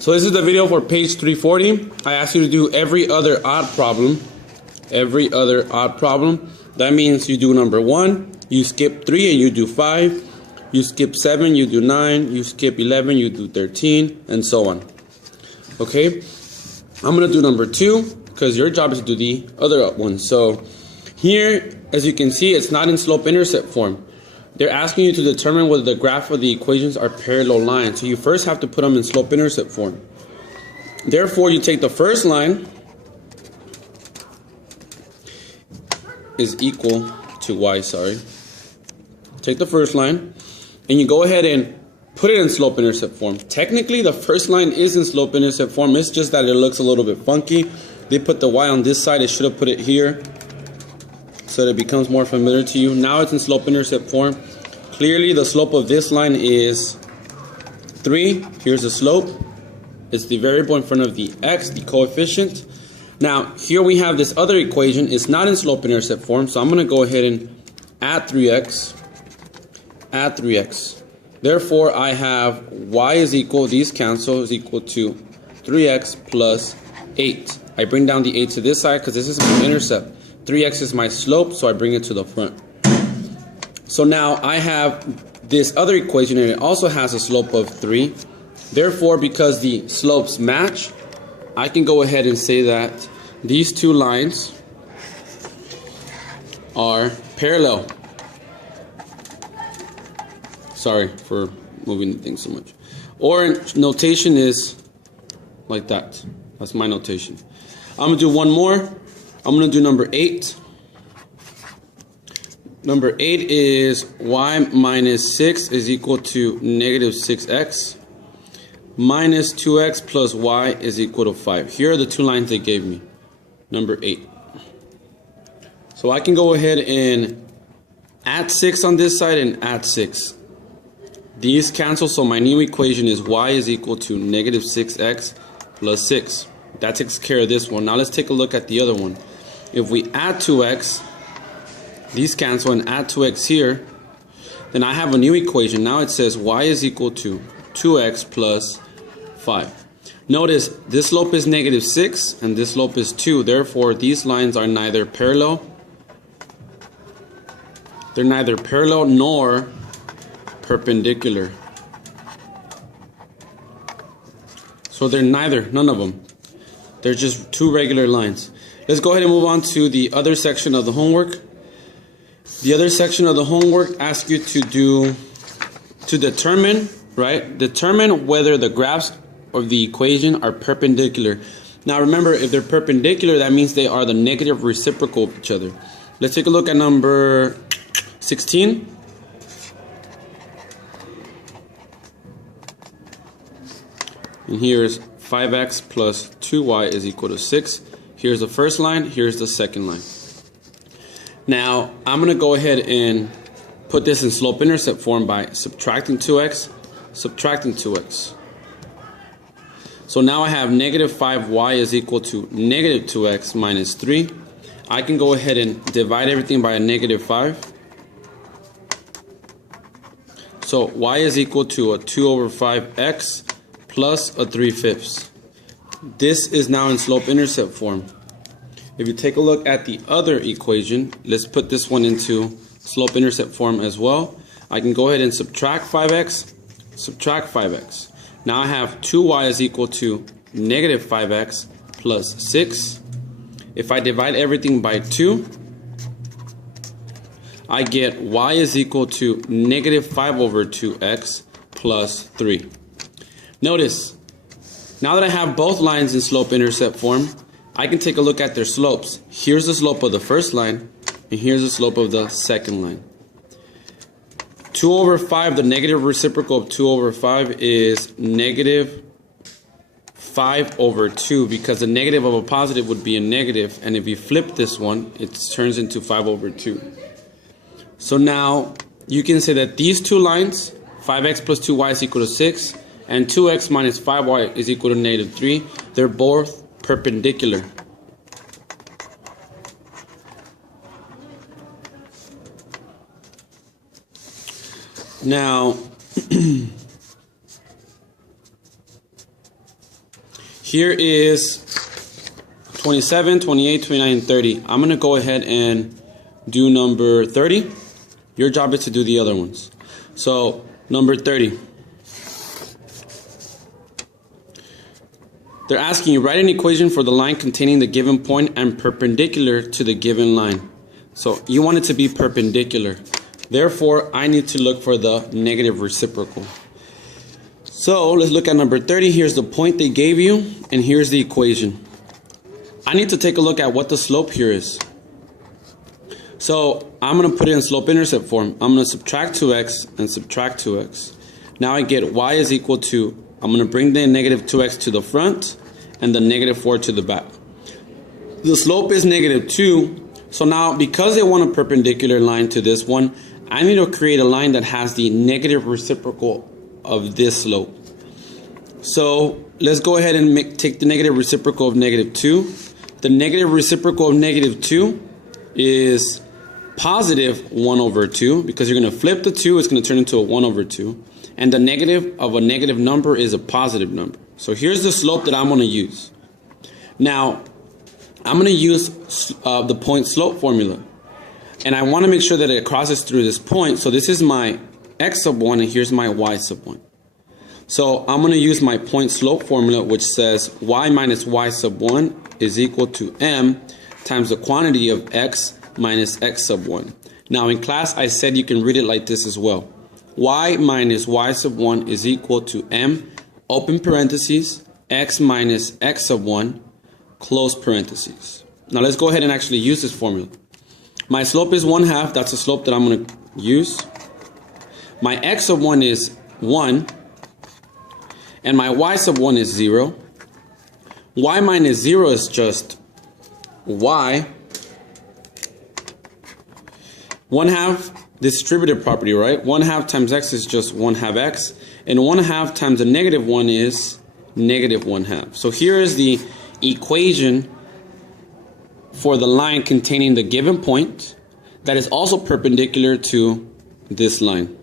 So this is the video for page 340. I asked you to do every other odd problem. Every other odd problem. That means you do number 1, you skip 3 and you do 5. You skip 7, you do 9. You skip 11, you do 13, and so on. Okay? I'm going to do number 2 because your job is to do the other one. So here, as you can see, it's not in slope-intercept form. They're asking you to determine whether the graph of the equations are parallel lines. So you first have to put them in slope-intercept form. Therefore, you take the first line is equal to y, Take the first line, and you go ahead and put it in slope-intercept form. Technically, the first line is in slope-intercept form. It's just that it looks a little bit funky. They put the y on this side. They should have put it here so that it becomes more familiar to you. Now it's in slope-intercept form. Clearly, the slope of this line is 3. Here's the slope. It's the variable in front of the x, the coefficient. Now, here we have this other equation. It's not in slope-intercept form, so I'm going to go ahead and add 3x. Add 3x. Therefore, I have y is equal, these cancel, is equal to 3x plus 8. I bring down the 8 to this side because this is my intercept. 3x is my slope, so I bring it to the front. So now I have this other equation, and it also has a slope of 3. Therefore, because the slopes match, I can go ahead and say that these two lines are parallel. Sorry for moving the thing so much. Or notation is like that. That's my notation. I'm going to do one more. I'm going to do number 8. Number 8 is y minus 6 is equal to negative 6x. Minus 2x plus y is equal to 5. Here are the two lines they gave me. Number 8. So I can go ahead and add 6 on this side and add 6. These cancel, so my new equation is y is equal to negative 6x plus 6. That takes care of this one. Now let's take a look at the other one. If we add 2x, these cancel and add 2x here, then I have a new equation. Now it says y is equal to 2x plus 5. Notice this slope is negative 6 and this slope is 2. Therefore, these lines are neither parallel. They're neither parallel nor perpendicular. So they're neither, none of them. They're just two regular lines. Let's go ahead and move on to the other section of the homework. The other section of the homework asks you to determine whether the graphs of the equation are perpendicular. Now remember, if they're perpendicular, that means they are the negative reciprocal of each other. Let's take a look at number 16. And here's 5x plus 2y is equal to 6. Here's the first line, here's the second line. Now, I'm going to go ahead and put this in slope-intercept form by subtracting 2x, subtracting 2x. So now I have negative 5y is equal to negative 2x minus 3. I can go ahead and divide everything by a negative 5. So y is equal to a 2 over 5x plus a 3/5. This is now in slope-intercept form. If you take a look at the other equation, let's put this one into slope-intercept form as well. I can go ahead and subtract 5x, subtract 5x. Now I have 2y is equal to negative 5x plus 6. If I divide everything by 2, I get y is equal to negative 5 over 2x plus 3. Notice, now that I have both lines in slope-intercept form, I can take a look at their slopes. Here's the slope of the first line, and here's the slope of the second line. 2 over 5, the negative reciprocal of 2 over 5 is negative 5 over 2, because the negative of a positive would be a negative, and if you flip this one, it turns into 5 over 2. So now you can say that these two lines, 5x plus 2y is equal to 6, and 2x minus 5y is equal to negative 3, they're both perpendicular. Now, here is 27, 28, 29, and 30. I'm going to go ahead and do number 30. Your job is to do the other ones. So, number 30. They're asking you, write an equation for the line containing the given point and perpendicular to the given line. So you want it to be perpendicular. Therefore, I need to look for the negative reciprocal. So let's look at number 30. Here's the point they gave you, and here's the equation. I need to take a look at what the slope here is. So I'm going to put it in slope-intercept form. I'm going to subtract 2x and subtract 2x. Now I get y is equal to, I'm going to bring the negative 2x to the front and the negative 4 to the back. The slope is negative 2. So now, because they want a perpendicular line to this one, I need to create a line that has the negative reciprocal of this slope. So let's go ahead and take the negative reciprocal of negative 2. The negative reciprocal of negative 2 is positive 1 over 2. Because you're going to flip the 2, it's going to turn into a 1 over 2. And the negative of a negative number is a positive number. So here's the slope that I'm going to use. Now, I'm going to use the point slope formula. And I want to make sure that it crosses through this point. So this is my x sub 1 and here's my y sub 1. So I'm going to use my point slope formula, which says y minus y sub 1 is equal to m times the quantity of x minus x sub 1. Now in class I said you can read it like this as well. Y minus y sub 1 is equal to m, open parentheses, x minus x sub 1, close parentheses. Now let's go ahead and actually use this formula. My slope is 1/2. That's the slope that I'm going to use. My x sub 1 is 1. And my y sub 1 is 0. Y minus 0 is just y. 1/2 distributive property, right? 1/2 times x is just 1/2 x. And 1/2 times the negative 1 is negative 1/2. So here is the equation for the line containing the given point that is also perpendicular to this line.